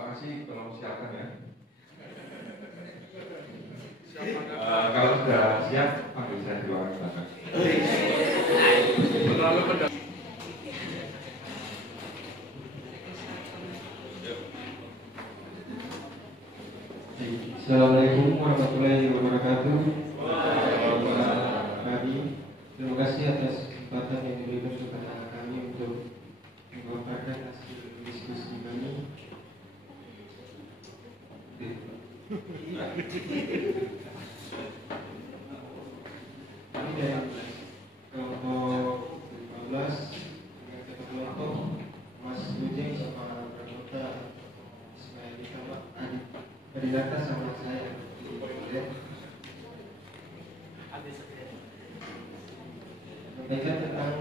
Pak kasih tolong siapkan ya. Kalau sudah siap, panggil saya di ruangan belakang. Assalamualaikum warahmatullahi wabarakatuh. Kami terima kasih atas kesempatan yang diberikan kepada kami untuk memaparkan hasil diskusi kami. Kami dari kelompok 15 dengan satu kelompok Mas Bujeng sama Pranota Ismail sama Adinata sama saya. Sampaikan tentang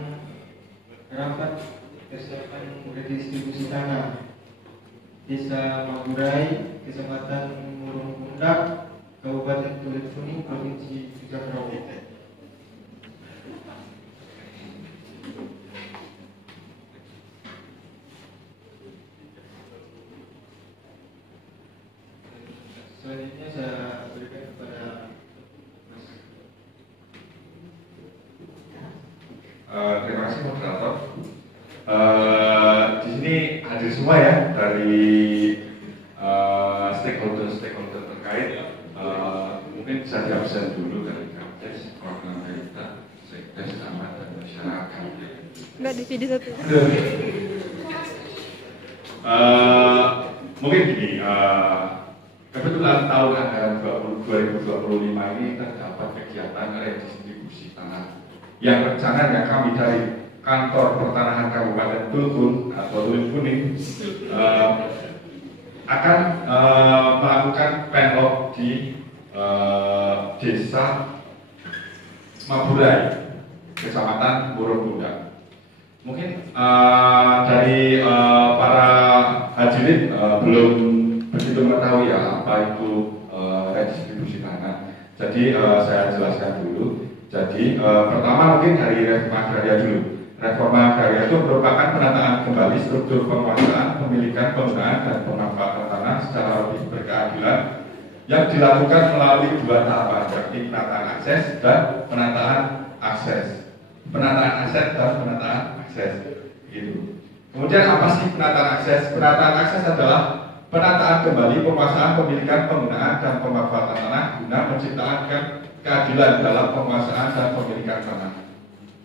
rapat kesiapan redistribusi tanah Desa Magurai, Kecamatan Murung Pundak, Kabupaten Kulit Kuning, Provinsi Jawa Barat. Selanjutnya saya berikan kepada Mas. Terima kasih moderator. Di sini hadir semua ya dari stakeholder terkait. Mungkin bisa diabsen dulu dari Kaptes, program kita, Sekdes, Amat dan masyarakat. Enggak di video satu. Mungkin gini. Kebetulan tahun anggaran 2025 ini terdapat kegiatan redistribusi tanah yang rencananya kami dari kantor pertanahan Kabupaten Tulpun atau Kulit Kuning akan melakukan penlog di Desa Maburai, Kecamatan Murung Pundak. Mungkin dari para hadirin belum begitu mengetahui ya apa itu redistribusi tanah. Jadi saya jelaskan dulu. Jadi pertama mungkin dari reforma agraria dulu. Reforma agraria itu merupakan penataan kembali struktur penguasaan, pemilikan, penggunaan dan pemanfaatan tanah secara lebih berkeadilan yang dilakukan melalui dua tahapan, yakni penataan akses dan penataan akses. Penataan aset dan penataan akses. Gitu. Kemudian apa sih penataan akses? Penataan akses adalah penataan kembali penguasaan, pemilikan, penggunaan, dan pemanfaatan tanah guna menciptakan keadilan dalam penguasaan dan pemilikan tanah.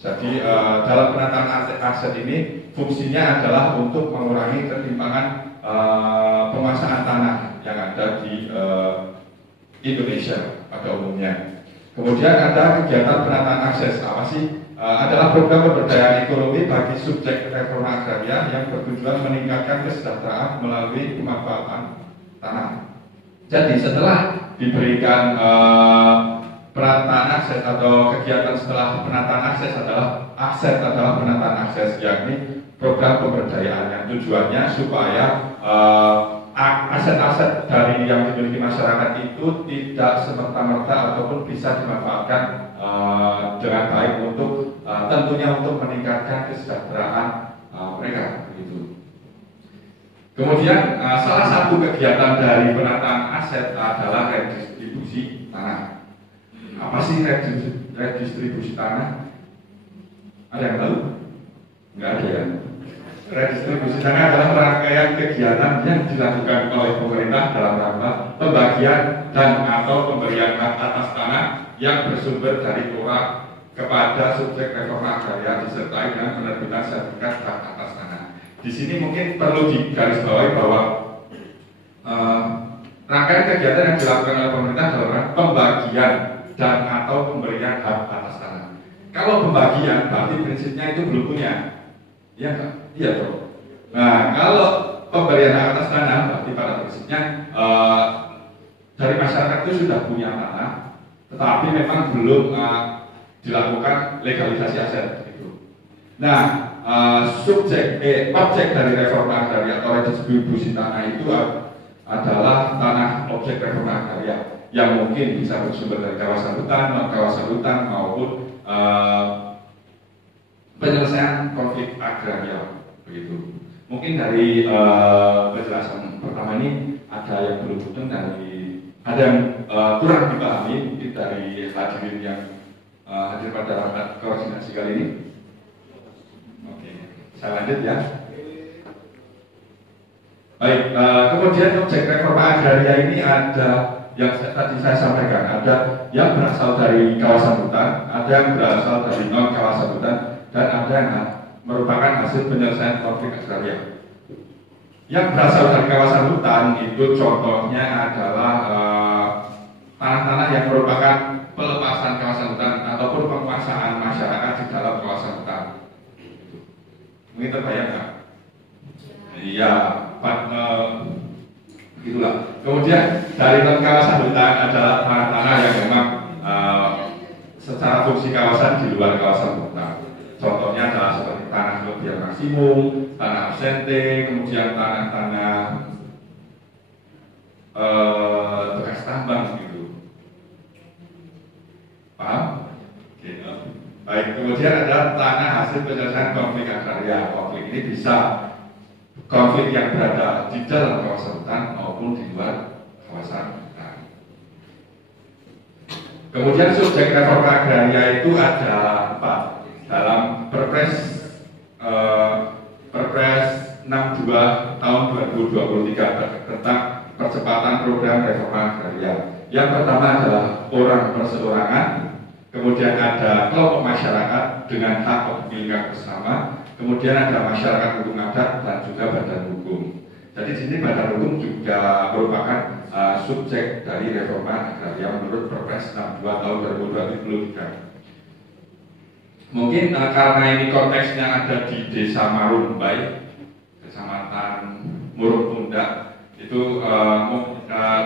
Jadi dalam penataan aset ini fungsinya adalah untuk mengurangi ketimpangan penguasaan tanah yang ada di Indonesia pada umumnya. Kemudian ada kegiatan penataan akses. Apa sih? Adalah program pemberdayaan ekonomi bagi subjek reforma agraria yang bertujuan meningkatkan kesejahteraan melalui pemanfaatan tanah. Jadi setelah diberikan penataan akses atau kegiatan setelah penataan akses adalah penataan akses, yakni program pemberdayaan yang tujuannya supaya aset-aset dari yang dimiliki masyarakat itu tidak semerta-merta ataupun bisa dimanfaatkan dengan baik untuk tentunya untuk meningkatkan kesejahteraan mereka. Begitu. Kemudian salah satu kegiatan dari penataan aset adalah redistribusi tanah. Apa sih redistribusi tanah? Ada yang tahu? Enggak ada ya. Redistribusi tanah adalah rangkaian kegiatan yang dilakukan oleh pemerintah dalam rangka pembagian dan atau pemberian hak atas tanah yang bersumber dari KURA kepada subjek reforma agraria disertai dengan penerbitan sertifikat hak atas tanah. Di sini mungkin perlu digarisbawahi bahwa rangkaian kegiatan yang dilakukan oleh pemerintah dalam rangka pembagian dan atau pemberian hak atas tanah. Kalau pembagian berarti prinsipnya itu belum punya, iya kan? Iya dong. Nah, kalau pemberian hak atas tanah berarti pada prinsipnya dari masyarakat itu sudah punya tanah, tetapi memang belum dilakukan legalisasi aset. Gitu. Nah, objek dari reforma agraria atau redistribusi tanah itu adalah tanah objek reforma agraria yang mungkin bisa bersumber dari kawasan hutan, non kawasan hutan maupun penyelesaian konflik agraria, begitu. Mungkin dari penjelasan pertama ini ada yang belum mudeng, ada yang kurang dipahami mungkin dari hadirin yang hadir pada rapat koordinasi kali ini. Oke, saya lanjut ya. Baik, kemudian objek reforma agraria ini ada yang tadi saya sampaikan, ada yang berasal dari kawasan hutan, ada yang berasal dari non kawasan hutan, dan ada yang merupakan hasil penyelesaian konflik agraria. Yang berasal dari kawasan hutan itu contohnya adalah tanah-tanah yang merupakan pelepasan kawasan hutan ataupun penguasaan masyarakat di dalam kawasan hutan. Mungkin terbayang nggak? Iya, itulah. Kemudian dari kawasan hutan adalah tanah-tanah yang memang secara fungsi kawasan di luar kawasan hutan. Contohnya adalah seperti tanah kelebihan maksimum, tanah absente, kemudian tanah-tanah bekas tambang gitu. Paham? Oke. Baik, kemudian ada tanah hasil penyelesaian konflik agraria. Konflik ini bisa konflik yang berada di dalam kawasan hutan maupun di luar kawasan hutan. Kemudian subjek reforma agraria itu ada 4 dalam Perpres 62 tahun 2023 tentang percepatan program reforma agraria. Yang pertama adalah orang perseorangan, kemudian ada kelompok masyarakat dengan hak kepemilikan bersama, kemudian ada masyarakat hukum adat dan juga badan hukum. Jadi di sini badan hukum juga merupakan subjek dari reforma agraria menurut Perpres 62 tahun 2023. Mungkin karena ini konteksnya ada di Desa Marumbai, Kecamatan Murung Pundak, itu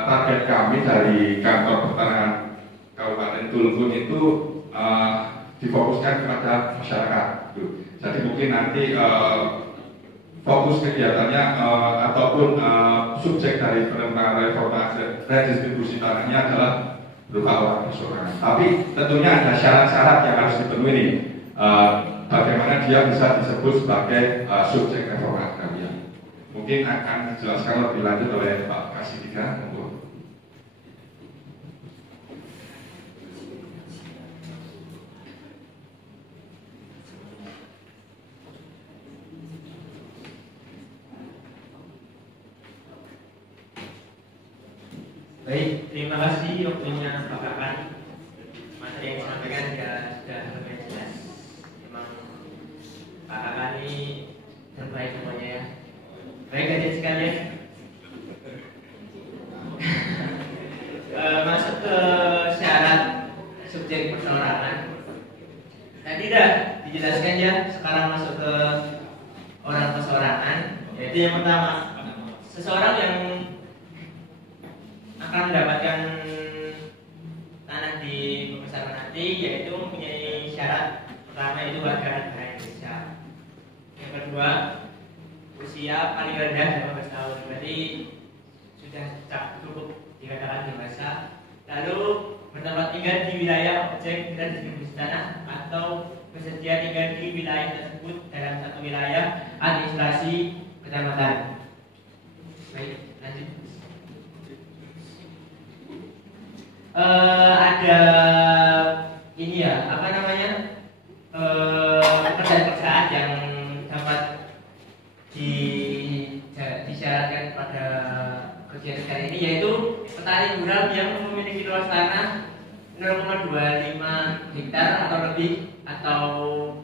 target kami dari kantor pertanahan Kabupaten Tulungun itu difokuskan kepada masyarakat. Jadi mungkin nanti fokus kegiatannya ataupun subjek dari perencanaan reforma redistribusi tanahnya adalah berupa orang perseorangan. Tapi tentunya ada syarat-syarat yang harus dipenuhi nih. Bagaimana dia bisa disebut sebagai subjek reforma agraria. Mungkin akan dijelaskan lebih lanjut oleh Pak Kasidika. Baik, terima kasih waktunya Pak Kakan. Materi yang disampaikan sudah lebih jelas. Memang Pak Kakan ini terbaik semuanya ya. Baik aja sekalian. Masuk ke syarat subjek perseorangan. Tadi dah dijelaskan ya. Sekarang masuk ke orang perseorangan. Yaitu yang pertama, seseorang yang akan mendapatkan tanah di pembesaran nanti, yaitu mempunyai syarat pertama itu warga negara Indonesia. Yang kedua, usia paling rendah 15 tahun, berarti sudah cukup dikatakan dewasa. Lalu bertempat tinggal di wilayah objek dan distribusi tanah atau bersedia tinggal di wilayah tersebut dalam satu wilayah administrasi kecamatan. Baik, lanjut. Ada ini ya, apa namanya, pekerjaan-pekerjaan yang dapat disyaratkan pada kegiatan kali ini, yaitu petani rural yang memiliki luas tanah 0,25 hektar atau lebih, atau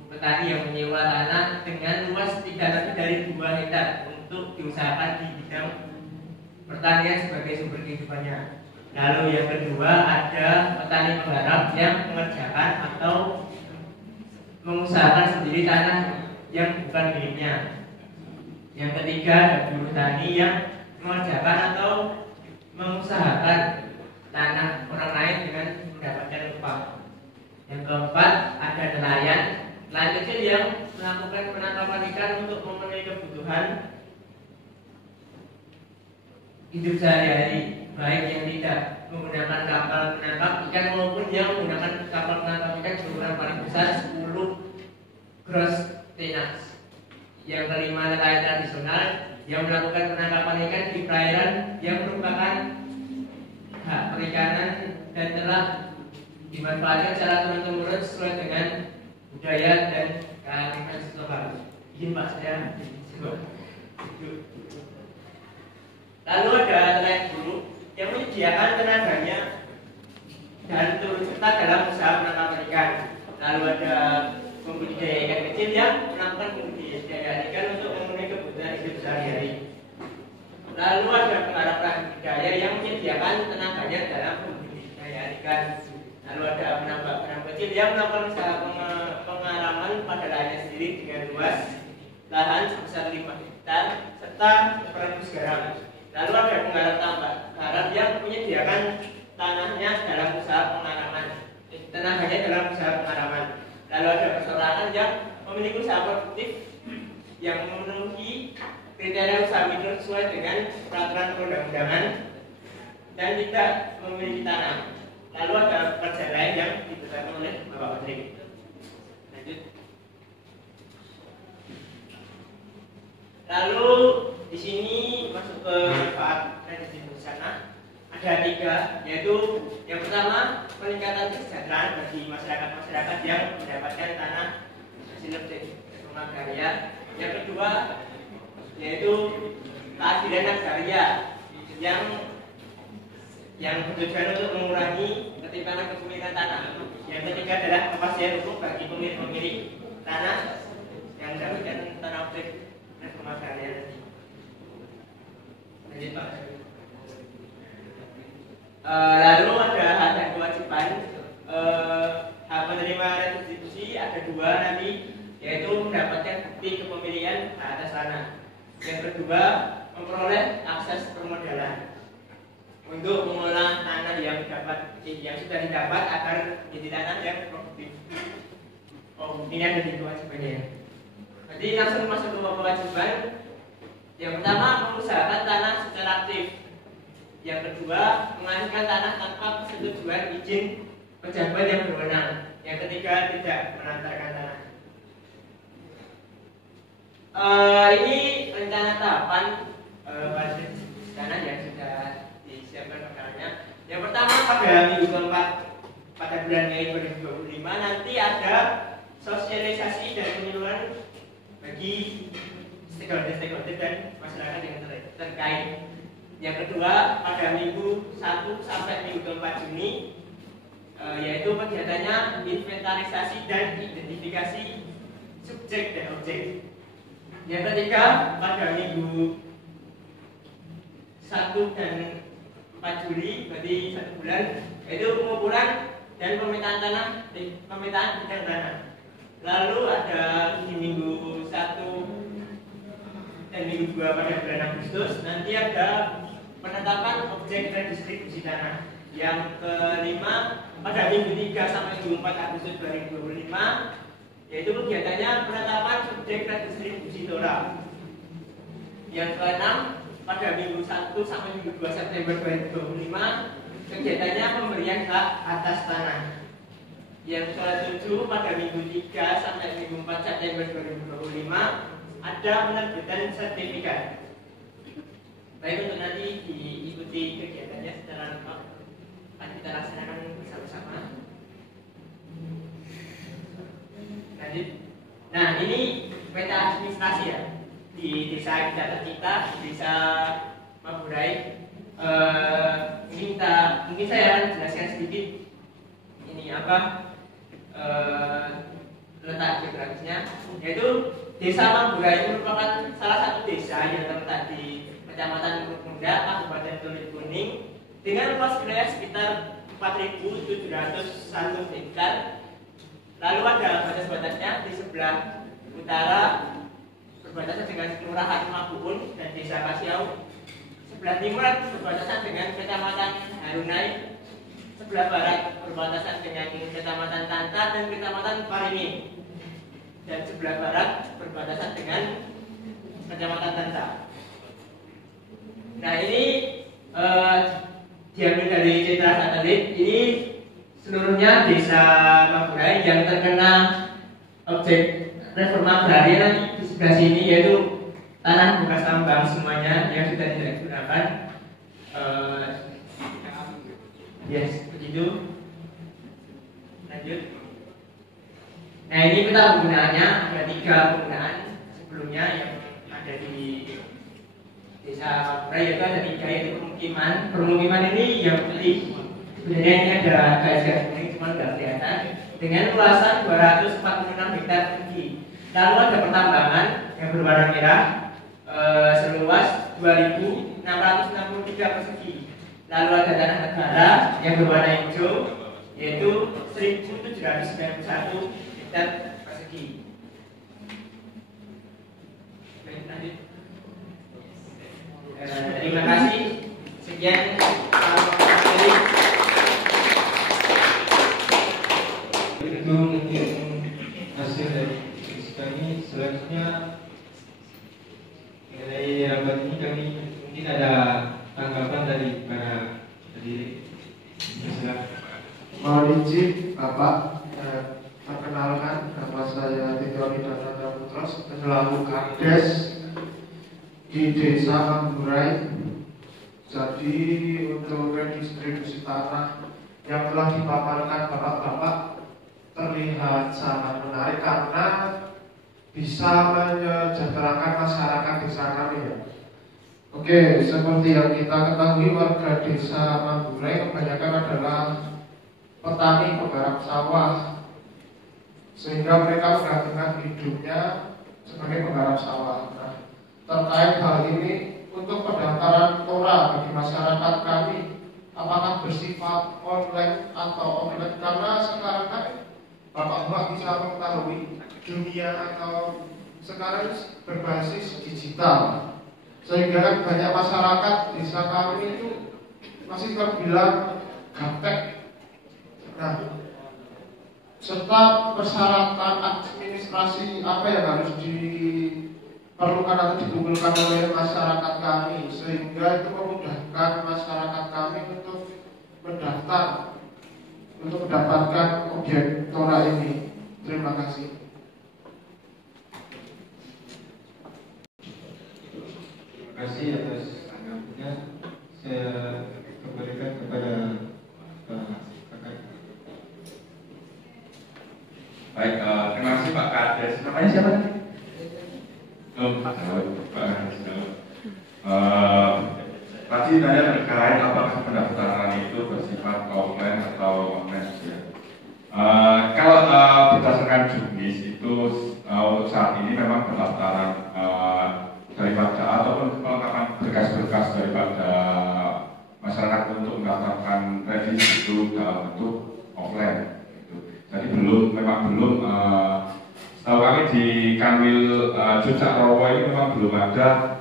petani yang menyewa tanah dengan luas tidak lebih dari 2 hektar untuk diusahakan di bidang pertanian sebagai sumber kehidupannya. Lalu yang kedua, ada petani penggarap yang mengerjakan atau mengusahakan sendiri tanah yang bukan miliknya. Yang ketiga, ada buruh tani yang mengerjakan atau mengusahakan tanah orang lain dengan mendapatkan upah. Yang keempat, ada nelayan kecil yang melakukan penangkapan ikan untuk memenuhi kebutuhan hidup sehari-hari, baik yang tidak menggunakan kapal penangkap ikan maupun yang menggunakan kapal penangkap ikan berukuran paling besar 10 gross tonnage. Yang kelima, nelayan tradisional yang melakukan penangkapan ikan di perairan yang merupakan hak perikanan dan telah dimanfaatkan secara turun-temurun sesuai dengan budaya dan kearifan lokal. Izin Pak, saya lalu ada nelayan bulu yang menyediakan tenaganya dan turut serta dalam usaha penangkapan ikan. Lalu ada pembudidaya ikan kecil yang melakukan pembudidayaan ikan untuk memenuhi kebutuhan hidup sehari-hari. Lalu ada penggarap budidaya yang menyediakan tenaganya dalam pembudidayaan ikan. Lalu ada penambang kecil yang melakukan usaha pengaraman pada lahannya sendiri dengan luas lahan sebesar 5 hektar serta produksi garam. Lalu ada penggarap tambak garam yang menyediakan tanahnya dalam usaha pengaraman, tenaganya dalam usaha pengaraman. Lalu ada persorangan yang memiliki usaha produktif yang memenuhi kriteria usaha mikro sesuai dengan peraturan perundang-undangan dan tidak memiliki tanah. Lalu ada pekerja lain yang ditetapkan oleh Bapak Menteri. Lanjut. Lalu di sini masuk ke manfaat kredit di sana ada 3, yaitu yang pertama peningkatan kesejahteraan bagi masyarakat yang mendapatkan tanah hasil rumah karya. Yang kedua yaitu keadilan agraria yang bertujuan untuk mengurangi ketimpangan kepemilikan tanah. Yang ketiga adalah kepastian hukum bagi pemilik tanah yang mendapatkan tanah objek rumah karya nanti. Lanjut Pak. Lalu ada hak dan kewajiban hak penerima restitusi ada 2 nanti, yaitu mendapatkan bukti kepemilikan atas tanah. Yang kedua memperoleh akses permodalan untuk mengolah tanah yang sudah didapat agar menjadi tanah yang produktif. Ini ada di kewajibannya. Jadi langsung masuk ke kewajiban. Yang pertama mengusahakan tanah secara aktif. Yang kedua mengalihkan tanah tanpa persetujuan izin pejabat yang berwenang. Yang ketiga tidak menantarkan tanah. Ini rencana tahapan tanah yang sudah disiapkan perkaranya. Yang pertama pada minggu keempat pada bulan Mei 2025 nanti ada sosialisasi dan penyuluhan bagi stakeholder dan masyarakat yang terkait. Yang kedua pada minggu 1 sampai minggu keempat Juni yaitu kegiatannya inventarisasi dan identifikasi subjek dan objek. Yang ketiga pada minggu 1 dan 4 Juli, berarti 1 bulan, yaitu pengumpulan dan pemetaan bidang tanah. Lalu ada di minggu 1 dan minggu 2 pada bulan Agustus nanti ada penetapan objek redistribusi tanah. Yang kelima pada minggu 3 sampai minggu 4 Agustus 2025 yaitu kegiatannya penetapan subjek redistribusi TORA. Yang keenam pada minggu 1 sampai minggu 2 September 2025 kegiatannya pemberian hak atas tanah. Yang ke-7 pada minggu 3 sampai minggu 4 September 2025 ada penerbitan sertifikat. Baik, untuk nanti diikuti kegiatannya secara lengkap akan kita laksanakan bersama-sama. Lanjut. Nah, ini peta administrasi ya di desa kita tercipta, di desa Maburai. Mungkin saya akan jelaskan sedikit ini apa letak geografisnya, yaitu desa Maburai merupakan salah satu desa yang terletak di Kecamatan Murukmunda, Kabupaten Kulit Kuning, dengan luas wilayah sekitar 4.701 hektar. Lalu ada batas-batasnya di sebelah utara berbatasan dengan Kelurahan Mabuun dan Desa Kasiau. Sebelah timur berbatasan dengan Kecamatan Harunai. Sebelah barat berbatasan dengan Kecamatan Tanta dan Kecamatan Paringin. Dan sebelah barat berbatasan dengan Kecamatan Tanta. Nah, ini diambil dari citra satelit. Ini seluruhnya desa Maburai yang terkena objek reforma agraria nanti sebelah sini yaitu tanah bekas tambang semuanya yang sudah tidak digunakan. Yes, begitu. Lanjut. Nah ini peta penggunaannya ada 3 penggunaan sebelumnya yang ada di desa Manggurai, yaitu ada 3, yaitu permukiman ini yang putih. Sebenarnya ini ada garis-garis kuning cuma nggak kelihatan dengan luasan 246 hektar persegi. Lalu ada pertambangan yang berwarna merah seluas 2.663 persegi. Lalu ada tanah negara yang berwarna hijau yaitu 1.791 hektar persegi. Terima kasih. Sekian materi. Itu mungkin hasil dari kami. Selanjutnya mengenai rapat ini kami mungkin ada tanggapan dari para hadirin. Silakan. Mohon izin Bapak, perkenalkan nama saya Tito Ridana Putros, selaku Kades di Desa Manggurai. Jadi untuk redistribusi tanah yang telah dipaparkan Bapak-bapak terlihat sangat menarik karena bisa menyejahterakan masyarakat desa kami ya. Oke, seperti yang kita ketahui warga desa Manggurai kebanyakan adalah petani penggarap sawah, sehingga mereka menggantungkan hidupnya sebagai penggarap sawah. Nah, terkait hal ini untuk pendaftaran TORA bagi masyarakat kami, apakah bersifat online atau offline? Karena sekarang kan Bapak-bapak bisa mengetahui dunia atau sekarang berbasis digital, sehingga kan banyak masyarakat desa kami itu masih terbilang gaptek. Nah, serta persyaratan administrasi apa yang harus diperlukan atau dikumpulkan oleh masyarakat kami, sehingga itu memudahkan masyarakat kami untuk mendaftar untuk mendapatkan objek TORA ini. Terima kasih. Terima kasih atas tanggapannya. Saya kembalikan kepada Kakak. Baik, terima kasih Pak Kades. Namanya siapa? Pak Kades. Tadi tanya terkait apakah pendaftaran itu bersifat offline atau online ya. Kalau berdasarkan juknis itu untuk saat ini memang pendaftaran daripada ataupun kelengkapan berkas-berkas daripada masyarakat untuk mendaftarkan kredit itu dalam bentuk offline. Jadi memang belum setahu kami di Kanwil Jujak Rowo ini memang belum ada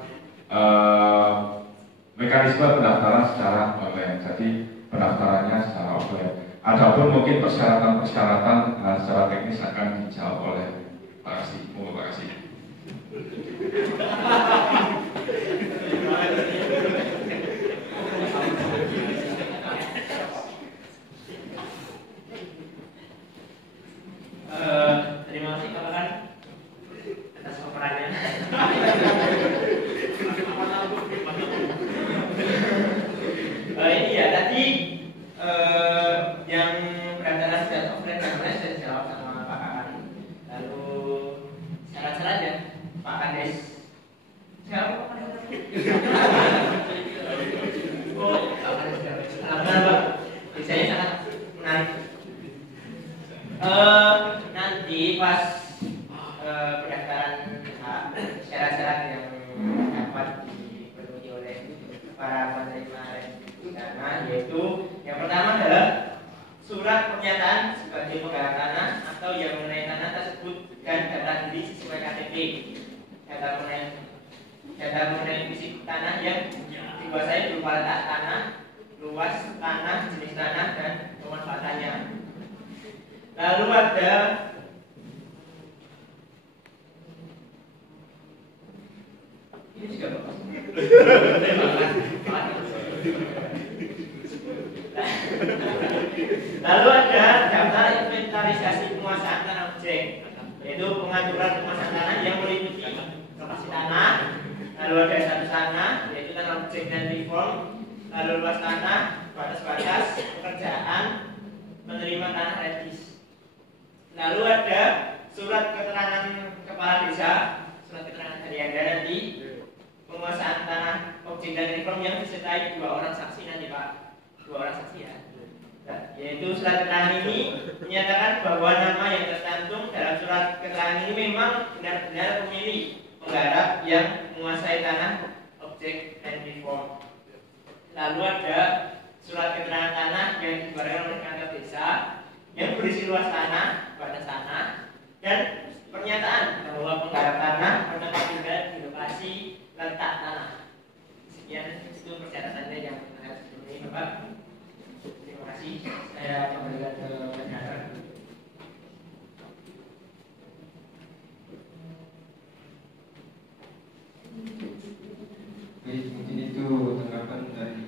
mekanisme pendaftaran secara online. Jadi pendaftarannya secara offline. Adapun mungkin persyaratan-persyaratan secara teknis akan dijawab oleh Pak Kasih. Pak Kasih. Terima kasih kawan atas paparannya. Ini ya tadi yang pendaftaran secara offline dan online sudah dijawab sama Pak Kakan. Lalu syarat-syarat ya Pak Kades. Siapa Pak Kades? Oh, Pak Kades sudah. Benar Pak. Biasanya sangat menarik. Nanti pas pendaftaran syarat-syarat yang dapat dipenuhi oleh para penerima dana, yaitu yang pertama adalah surat pernyataan sebagai penggarap tanah atau yang mengenai tanah tersebut dan data diri sesuai KTP, data mengenai fisik tanah yang dikuasai berupa letak tanah, luas tanah, jenis tanah dan pemanfaatannya. Lalu ada ini juga bagus. Lalu ada daftar inventarisasi penguasaan tanah objek, yaitu pengaturan penguasaan tanah yang meliputi objek dan reform, lalu luas tanah, batas-batas, pekerjaan, penerima tanah redis. Lalu ada surat keterangan kepala desa, surat keterangan dari Anda nanti, penguasaan tanah objek dan reform yang disertai 2 orang saksi nanti Pak, 2 orang saksi ya. Nah, yaitu surat keterangan ini menyatakan bahwa nama yang tercantum dalam surat keterangan ini memang benar-benar pemilik penggarap yang menguasai tanah objek dan reform. Lalu ada surat keterangan tanah yang dikeluarkan oleh kantor desa yang berisi luas tanah, batas tanah, dan pernyataan bahwa penggarap tanah bertempat tinggal di lokasi letak tanah. Sekian itu persyaratannya yang harus dipenuhi Bapak. Terima kasih. Saya kembalikan ke moderator. Baik, mungkin itu tanggapan dari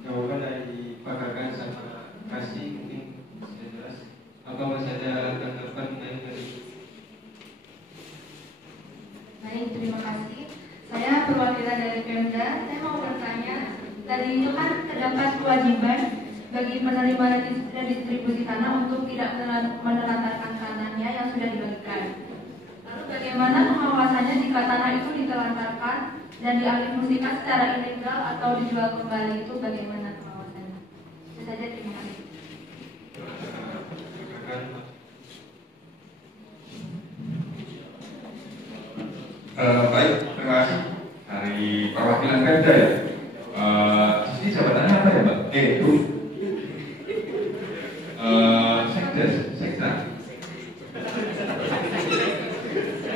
jawaban dari Pak Kakak sama Kasih, mungkin sudah jelas. Apa masih ada tanggapan lain dari? Baik, terima kasih. Saya perwakilan dari Pemda. Saya mau bertanya, tadi itu kan terdapat kewajiban bagi penerima redistribusi tanah untuk tidak menelantarkan tanahnya yang sudah dibagikan. Lalu bagaimana pengawasannya jika tanah itu ditelantarkan dan dialihfungsikan secara ilegal atau dijual kembali, itu bagaimana pengawasannya? Itu saja, terima kasih. Baik, terima kasih dari perwakilan Pemda ya. Ini jabatannya apa ya Mbak? Itu Sekdes, Sekda.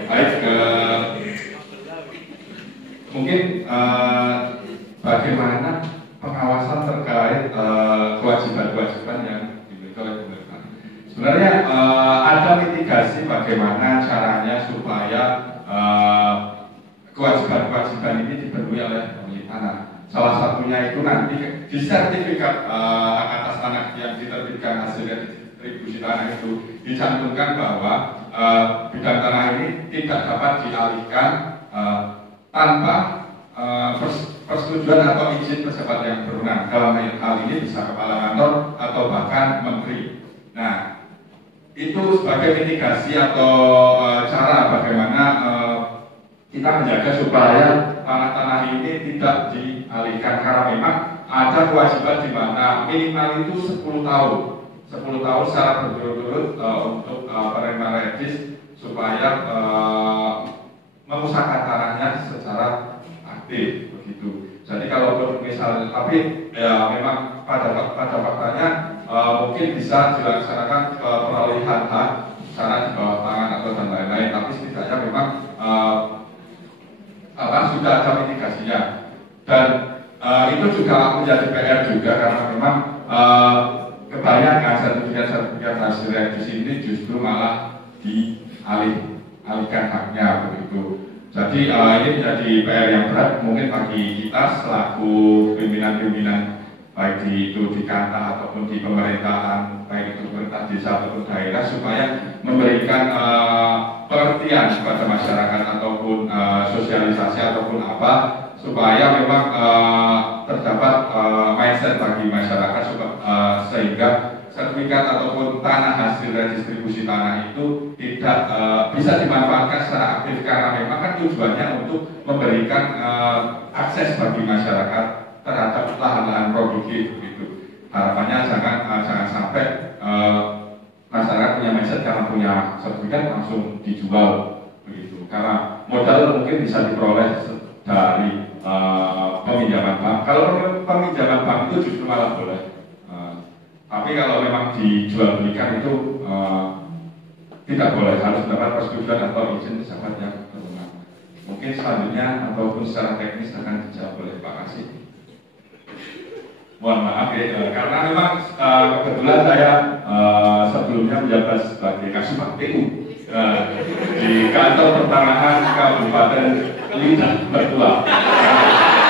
Baik, mungkin bagaimana pengawasan terkait kewajiban-kewajiban yang dimiliki oleh pemerintah. Sebenarnya ada mitigasi bagaimana caranya supaya kewajiban-kewajiban ini dipenuhi oleh pemilik tanah. Salah satunya itu nanti di sertifikat atas tanah yang diterbitkan hasil distribusi tanah itu dicantumkan bahwa bidang tanah ini tidak dapat dialihkan tanpa persetujuan atau izin pejabat yang berwenang. Dalam hal ini bisa kepala kantor atau bahkan menteri. Nah, itu sebagai mitigasi atau cara bagaimana kita menjaga supaya tanah-tanah ini tidak dialihkan, karena memang ada kewajiban di mana minimal itu 10 tahun secara berturut-turut untuk penerima redis supaya mengusahakan tanahnya secara aktif begitu. Jadi kalau misalnya, tapi ya memang pada faktanya mungkin bisa dilaksanakan perolehan hak secara di bawah tangan atau dan lain-lain, tapi setidaknya memang sudah ada mitigasinya, dan itu juga menjadi PR juga karena memang kebanyakan sertifikat hasil redis ini justru malah dialihkan haknya begitu. Jadi ini menjadi PR yang berat mungkin bagi kita selaku pimpinan-pimpinan baik di kanta ataupun di pemerintahan, baik itu pemerintah desa ataupun daerah, supaya memberikan pengertian kepada masyarakat ataupun sosialisasi ataupun apa, supaya memang terdapat mindset bagi masyarakat sehingga sertifikat ataupun tanah hasil redistribusi tanah itu tidak bisa dimanfaatkan secara aktif, karena memang kan tujuannya untuk memberikan akses bagi masyarakat terhadap lahan-lahan produktif begitu. Harapannya jangan sampai masyarakat punya mindset karena punya sertifikat langsung dijual begitu. Karena modal mungkin bisa diperoleh dari peminjaman bank. Kalau peminjaman bank itu justru malah boleh. Tapi kalau memang dijual belikan itu tidak boleh, harus mendapat persetujuan atau izin pejabat yang berwenang. Mungkin selanjutnya ataupun secara teknis akan dijawab oleh Pak Kasih. Mohon maaf ya, karena memang kebetulan saya sebelumnya menjabat sebagai Kasubag PU di kantor pertanahan Kabupaten Lidah Mertua.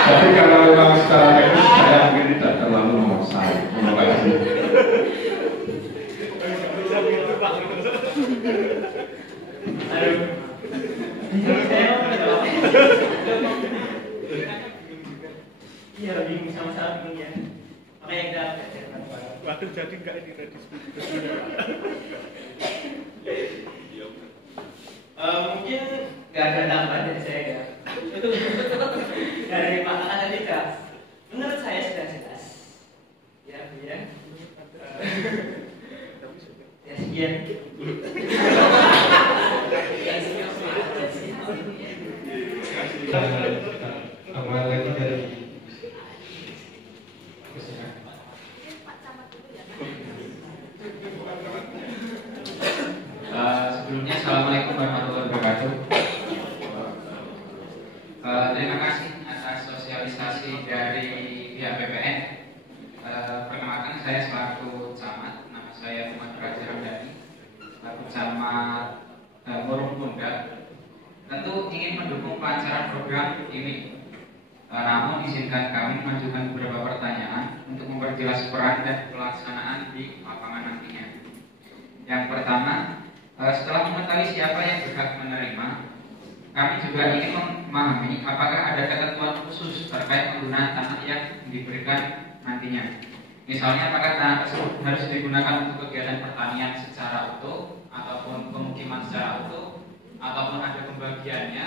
Jadi karena memang secara teknis saya mungkin tidak terlalu menguasai. Terima kasih. ya. Makanya kita belajar bareng-bareng. Waduh, jadi enggak ini redistribusi. Mungkin nggak ada tambahan dari saya ya. Itu dari Pak Kakak tadi kak. Menurut saya sudah jelas. Ya, Bu ya. Ya sekian. Awal lagi dari Sebelumnya Assalamualaikum warahmatullahi wabarakatuh. Terima kasih atas sosialisasi dari pihak BPN. Perkenalkan saya selaku camat, nama saya Muhammad Raja Ramdhani, selaku camat Murung Pundak. Tentu ingin mendukung pelancaran program ini. Namun izinkan kami mengajukan beberapa pertanyaan untuk memperjelas peran dan pelaksanaan di lapangan nantinya. Yang pertama, setelah mengetahui siapa yang berhak menerima, kami juga ingin memahami apakah ada ketentuan khusus terkait penggunaan tanah yang diberikan nantinya. Misalnya, apakah tanah tersebut harus digunakan untuk kegiatan pertanian secara utuh, ataupun pemukiman secara utuh, ataupun ada pembagiannya,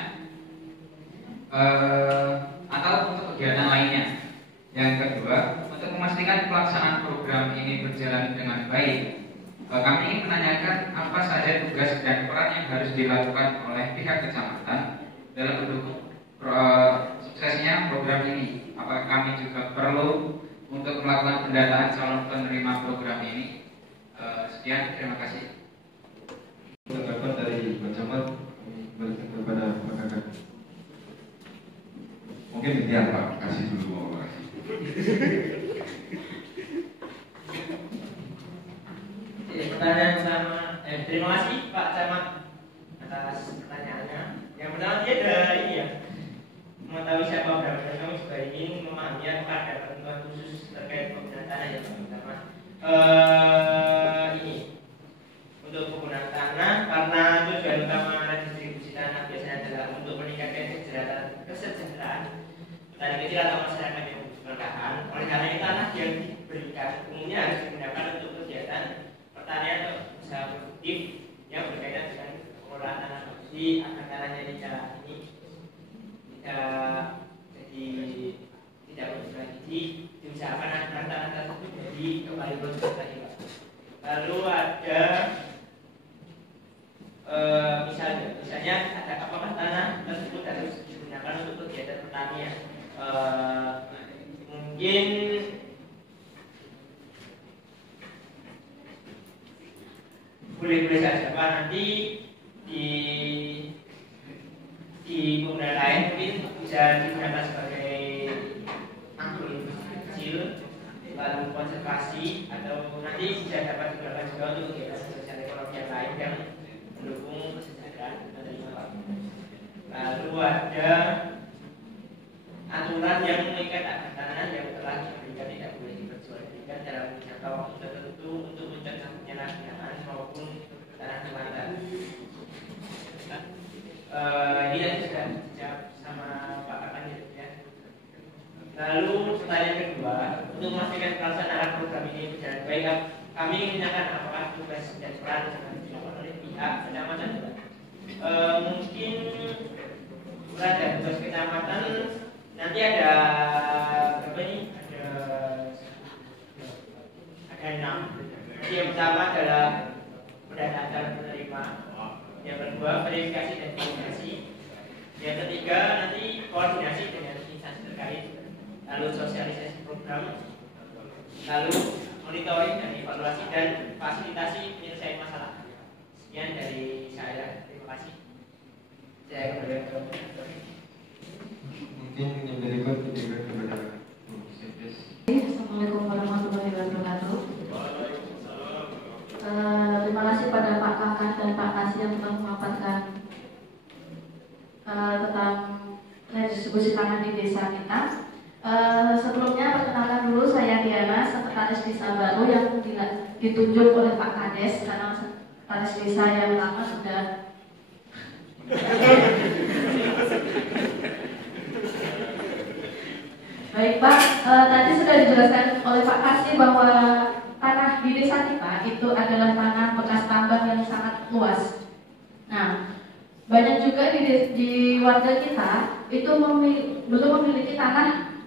atau untuk kegiatan lainnya. Yang kedua, untuk memastikan pelaksanaan program ini berjalan dengan baik, kami ingin menanyakan apa saja tugas dan peran yang harus dilakukan oleh pihak kecamatan dalam mendukung suksesnya program ini. Apakah kami juga perlu untuk melakukan pendataan calon penerima program ini? Sekian, terima kasih. tanggapan dari Pak Camat, kami kembalikan kepada Pak Kakak. Mungkin demikian Pak, kasih dulu Pak. Pertanyaan pertama, terima kasih Pak Camat atas pertanyaannya. Yang pertama dia ada ini ya, mengetahui siapa berapa. Kami juga ingin memahami apakah ada ketentuan khusus terkait penggunaan tanah yang pertama. Ini untuk penggunaan tanah karena tujuan utama redistribusi tanah biasanya adalah untuk meningkatkan kesejahteraan petani kecil atau masyarakat yang membutuhkan lahan. Oleh karena itu tanah yang diberikan umumnya harus digunakan untuk kegiatan pertanian atau usaha produktif yang berkaitan dengan pengelolaan tanah. Jadi agar tanahnya tidak berubah lagi, diusahakan agar tanah tersebut jadi kembali produktif tadi Pak. Lalu ada misalnya ada apakah tanah tersebut harus digunakan untuk kegiatan pertanian? Mungkin boleh-boleh saja Pak, nanti di penggunaan lain mungkin bisa digunakan sebagai anggur kecil, lalu konservasi, atau nanti bisa dapat digunakan juga untuk kegiatan sosial ekonomi yang lain yang mendukung kesejahteraan petani Pak. Lalu ada aturan yang mengikat agar tanah yang telah diberikan tidak boleh diperjualbelikan dalam jangka waktu tertentu untuk mencegah penyalahgunaan maupun tanah terlantar. Ini yang sudah dijawab sama Pak Kakan ya. Lalu pertanyaan kedua, untuk memastikan pelaksanaan program ini berjalan baik, kami ingin menanyakan apakah tugas dan peran yang dilakukan oleh pihak kecamatan. Mungkin peran dan tugas kecamatan nanti ada berapa ini? Ada 6. Jadi yang pertama adalah pendataan penerima, yang kedua verifikasi dan koordinasi, yang ketiga nanti koordinasi dengan instansi terkait, lalu sosialisasi program, lalu monitoring dan evaluasi dan fasilitasi penyelesaian masalah. Sekian dari saya, terima kasih. Saya kembali ke Mungkin yang berikut diberikan kepada Assalamualaikum warahmatullahi wabarakatuh. Terima kasih pada Pak Kakak dan Pak Kasih yang telah memaparkan tentang redistribusi tanah di desa kita. Sebelumnya perkenalkan dulu, saya Diana, sekretaris desa baru yang ditunjuk oleh Pak Kades karena sekretaris desa yang lama sudah Baik Pak, tadi sudah dijelaskan oleh Pak Kasih bahwa tanah di desa kita itu adalah tanah bekas tambang yang sangat luas. Nah, banyak juga di warga kita itu belum memiliki tanah.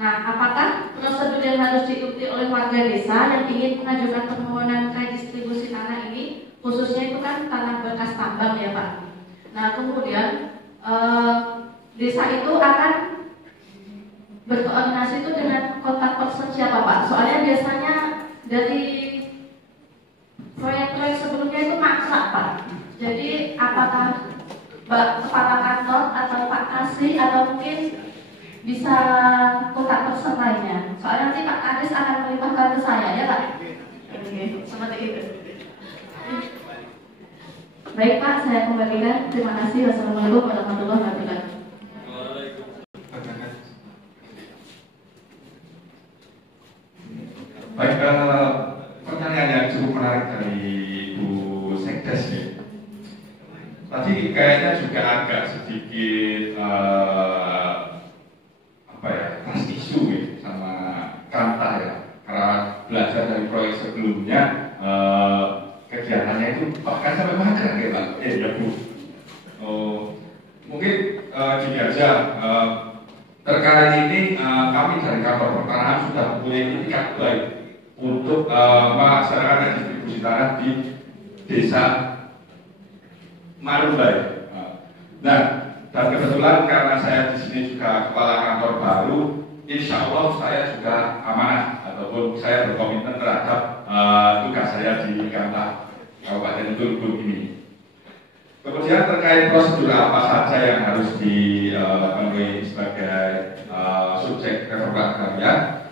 Nah, apakah prosedur yang harus diikuti oleh warga desa yang ingin mengajukan permohonan redistribusi tanah ini, khususnya itu kan tanah bekas tambang ya Pak. Nah, kemudian desa itu akan berkoordinasi itu dengan kontak person siapa Pak? Soalnya biasanya dari proyek-proyek sebelumnya itu mangkrak Pak. Jadi apakah kepala kantor atau Pak Kasih atau mungkin bisa kontak person lainnya? Soalnya nanti Pak Kadis akan melimpahkan ke saya ya Pak. Oke, seperti itu. Baik Pak, saya kembalikan. Terima kasih. Wassalamualaikum warahmatullahi wabarakatuh. Baik, pertanyaan yang cukup menarik dari Bu Sekdes ya. Tadi kayaknya juga agak sedikit pas isu ya sama Kanta ya. Karena belajar dari proyek sebelumnya kegiatannya itu bahkan sampai mangkrak ya Pak. Ya Bu. Mungkin gini aja. Terkait ini kami dari kantor pertanahan sudah mempunyai itikat baik untuk melaksanakan distribusi tanah di desa Marumbai. Nah, dan kebetulan karena saya di sini juga kepala kantor baru, insya Allah saya juga amanah ataupun saya berkomitmen terhadap tugas saya di Kanta Kabupaten Tulung ini. Kemudian terkait prosedur apa saja yang harus dipenuhi sebagai subjek reforma agraria,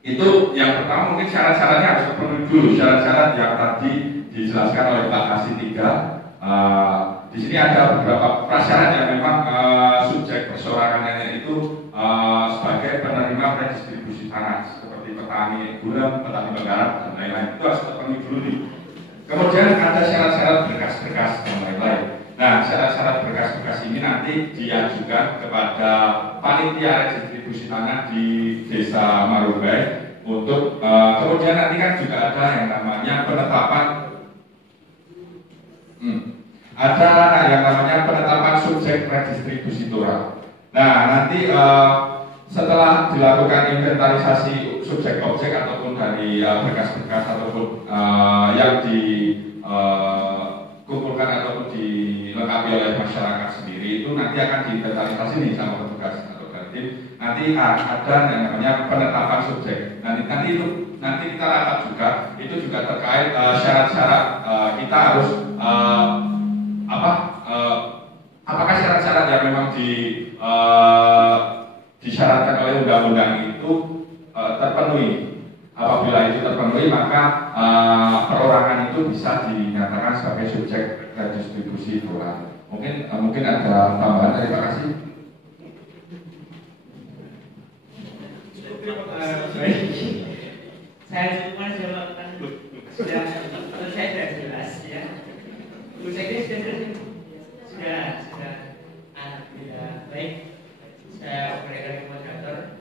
itu yang pertama mungkin syarat-syaratnya harus terpenuhi dulu. Syarat-syarat yang tadi dijelaskan oleh Pak Kasih 3. Di sini ada beberapa prasyarat yang memang subjek persoalannya itu sebagai penerima redistribusi tanah seperti petani gurem, petani bakaran dan lain-lain, itu harus terpenuhi dulu nih. Kemudian ada syarat-syarat berkas-berkas dan lain-lain. Nah, syarat-syarat berkas-berkas ini nanti diajukan kepada panitia redistribusi tanah di Desa Marumbai untuk kemudian nanti kan juga ada yang namanya penetapan penetapan subjek redistribusi tanah. Nah, nanti setelah dilakukan inventarisasi subjek objek ataupun dari berkas-berkas ataupun yang dikumpulkan ataupun dilengkapi oleh masyarakat sendiri, itu nanti akan diinventarisasi nih sama petugas atau tim. Nanti ada yang namanya penetapan subjek. Nanti kita rapat juga, itu juga terkait syarat-syarat kita harus apakah syarat-syarat yang memang disyaratkan oleh undang-undang itu terpenuhi. Apabila itu terpenuhi, maka perorangan itu bisa dinyatakan sebagai subjek redistribusi tanah. Mungkin ada tambahan dari Pak Kasih. Saya cuma jawabkan sudah menurut saya sudah jelas ya. Menurut saya sudah alhamdulillah baik. Saya berikan ke moderator.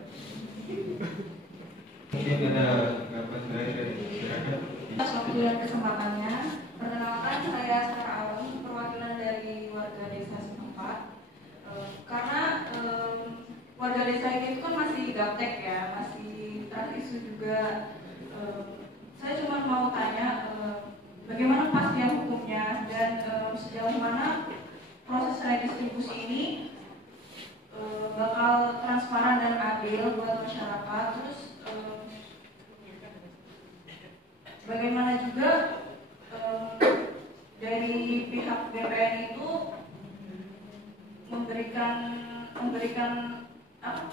Mungkin ada tanggapan dari masyarakat. Atas waktu dan kesempatannya, perkenalkan saya secara awam perwakilan dari warga desa setempat. Karena warga desa ini itu kan masih gaptek ya, masih terisu juga. Saya cuma mau tanya bagaimana kepastian hukumnya dan sejauh mana proses redistribusi ini bakal transparan dan adil buat masyarakat. Terus bagaimana juga dari pihak BPN itu memberikan apa?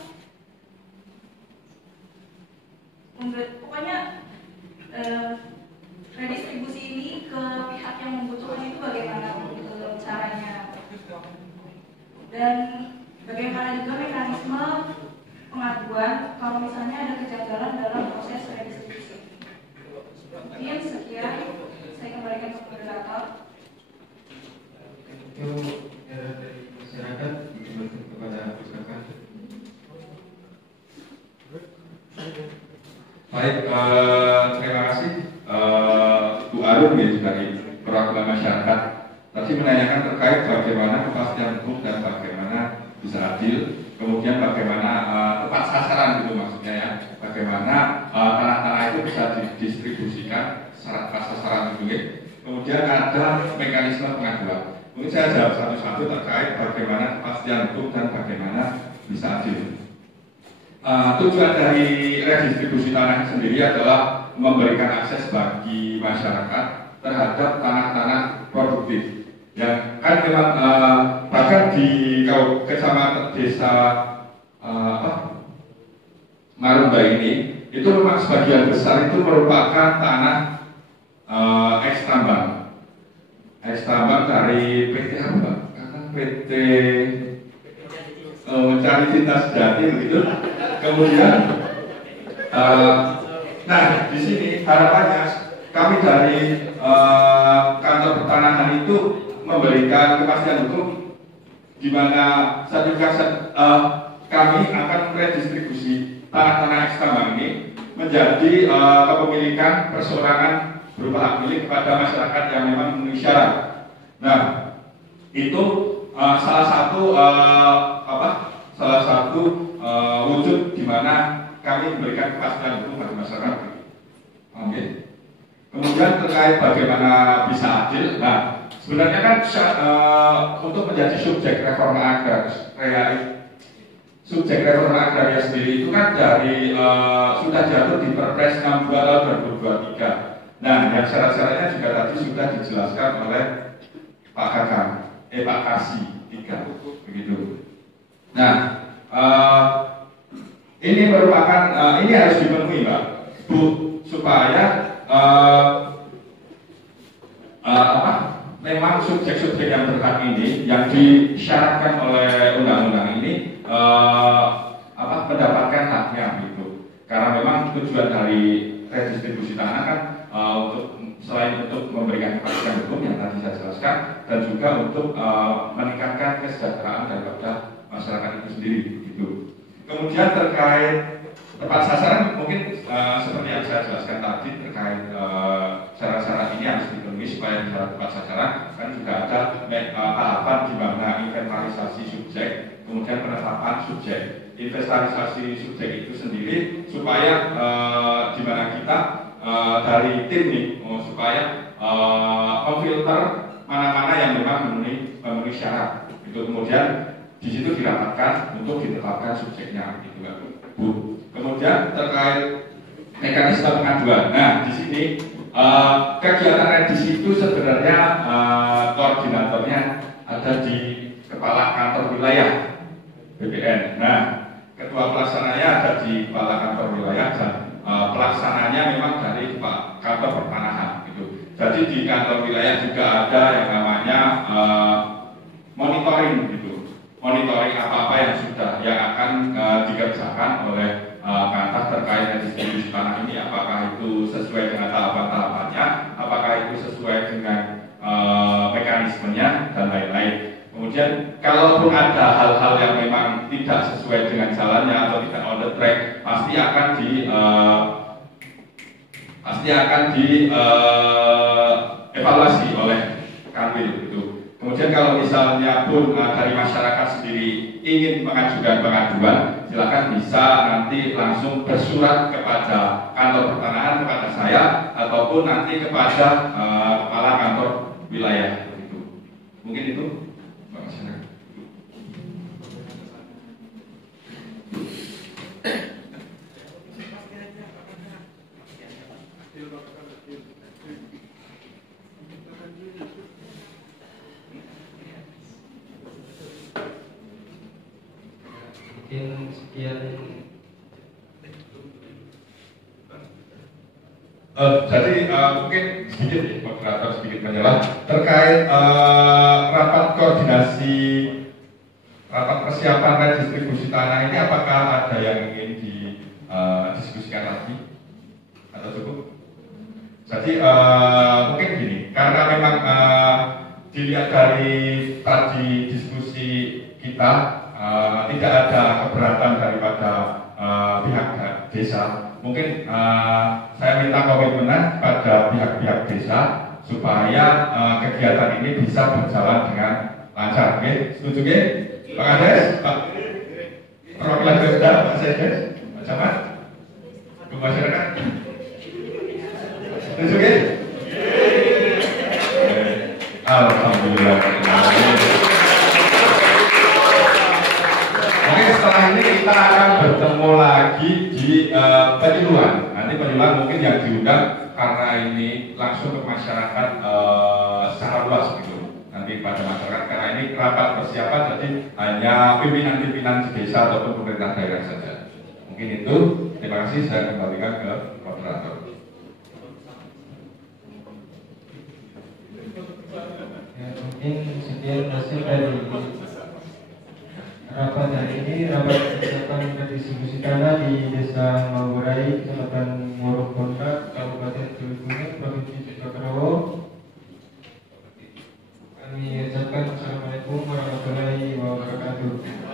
Pokoknya redistribusi ini ke pihak yang membutuhkan itu bagaimana caranya, dan bagaimana juga mekanisme pengaduan kalau misalnya ada kejanggalan dalam proses redistribusi. Mungkin sekian, saya kembalikan ke moderator. Itu dari masyarakat kepada masyarakat. Baik, terima kasih Bu Arun ya dari perwakilan masyarakat. Tadi menanyakan terkait bagaimana kepastian hukum dan bagaimana bisa adil, kemudian bagaimana tepat sasaran gitu maksudnya ya, bagaimana tanah-tanah itu bisa didistribusikan secara tepat sasaran gitu ya. Kemudian ada mekanisme pengaduan. Mungkin saya jawab satu-satu terkait bagaimana kepastian hukum dan bagaimana bisa adil. Tujuan dari redistribusi tanah sendiri adalah memberikan akses bagi masyarakat terhadap tanah-tanah produktif. Yang kan memang bahkan di kecamatan desa Marunda ini itu memang sebagian besar itu merupakan tanah ekstambang dari PT apa? Karena PT Mencari Cinta Sejati begitu. Kemudian, nah di sini harapannya kami dari kantor pertanahan itu memberikan kepastian hukum di mana sertifikat kami akan redistribusi tanah-tanah ekstambang ini menjadi kepemilikan perseorangan berupa hak milik kepada masyarakat yang memang memenuhi syarat. Nah, itu salah satu wujud di mana kami memberikan kepastian hukum bagi masyarakat. Oke. Kemudian terkait bagaimana bisa adil. Nah, sebenarnya kan untuk menjadi subjek reforma agraria sendiri itu kan dari sudah jatuh di Perpres 62 tahun 2023. Nah, yang syarat-syaratnya juga tadi sudah dijelaskan oleh Pak Kasi 3 begitu. Nah, ini merupakan ini harus dipenuhi, Mbak, Bu, supaya memang subjek-subjek yang berhak ini yang disyaratkan oleh undang-undang ini mendapatkan haknya gitu. Karena memang tujuan dari redistribusi tanah kan selain untuk memberikan kepastian hukum yang tadi saya jelaskan dan juga untuk meningkatkan kesejahteraan daripada masyarakat itu sendiri gitu. Kemudian terkait tepat sasaran mungkin seperti yang saya jelaskan tadi terkait syarat-syarat ini harus dipenuhi supaya bisa tepat sasaran. Kan juga ada tahapan di mana inventarisasi subjek, kemudian penetapan subjek. Inventarisasi subjek itu sendiri supaya di mana kita dari tim nih supaya memfilter mana-mana yang memang memenuhi syarat. Itu kemudian di situ dirapatkan untuk ditetapkan subjeknya, gitu kan, Bu. Kemudian terkait mekanisme pengaduan. Nah, di sini kegiatan redis itu sebenarnya koordinatornya ada di kepala kantor wilayah BPN. Nah, ketua pelaksananya ada di kepala kantor wilayah dan pelaksananya memang dari Pak kantor pertanahan, gitu. Jadi di kantor wilayah juga ada yang namanya monitoring, gitu. Monitoring apa-apa yang akan dikerjakan oleh kantor terkait redistribusi tanah ini, apakah itu sesuai dengan tahapan-tahapannya, apakah itu sesuai dengan mekanismenya dan lain-lain. Kemudian kalaupun ada hal-hal yang memang tidak sesuai dengan jalannya atau tidak on the track, pasti akan dievaluasi oleh Kanwil gitu. Kemudian kalau misalnya pun dari masyarakat sendiri ingin mengajukan pengaduan, silakan bisa nanti langsung bersurat kepada kantor pertanahan, kepada saya, ataupun nanti kepada kepala kantor wilayah. Gitu. Mungkin itu, Mbak Masyarakat. Mungkin sekian. Jadi mungkin sedikit ya, moderator sedikit menjelaskan terkait rapat koordinasi, rapat persiapan redistribusi tanah ini, apakah ada yang ingin didiskusikan lagi atau cukup? Jadi mungkin gini, karena memang dilihat dari tadi diskusi kita tidak ada keberatan daripada pihak desa. mungkin saya minta komitmen pada pihak-pihak desa supaya kegiatan ini bisa berjalan dengan lancar. Oke, setuju ya? Pak Kades, Pak Perwakilan Pemda, Pak Sekdes, Pak Camat, Bu Masyarakat, setuju ya? Alhamdulillah. Oke, setelah ini kita akan bertemu lagi di penyuluhan. Nanti penyuluhan mungkin yang diundang karena ini langsung ke masyarakat secara luas gitu. Nanti pada masyarakat karena ini rapat persiapan, jadi hanya pimpinan-pimpinan di desa ataupun pemerintah daerah saja. Mungkin itu. Terima kasih. Saya kembalikan ke moderator. Ya, mungkin sekian hasil dari rapat hari ini, rapat persiapan redistribusi tanah di Desa Manggurai, Kecamatan Moroponda, Kabupaten Tulungagung, Provinsi Jawa. Kami ucapkan Assalamualaikum warahmatullahi wabarakatuh.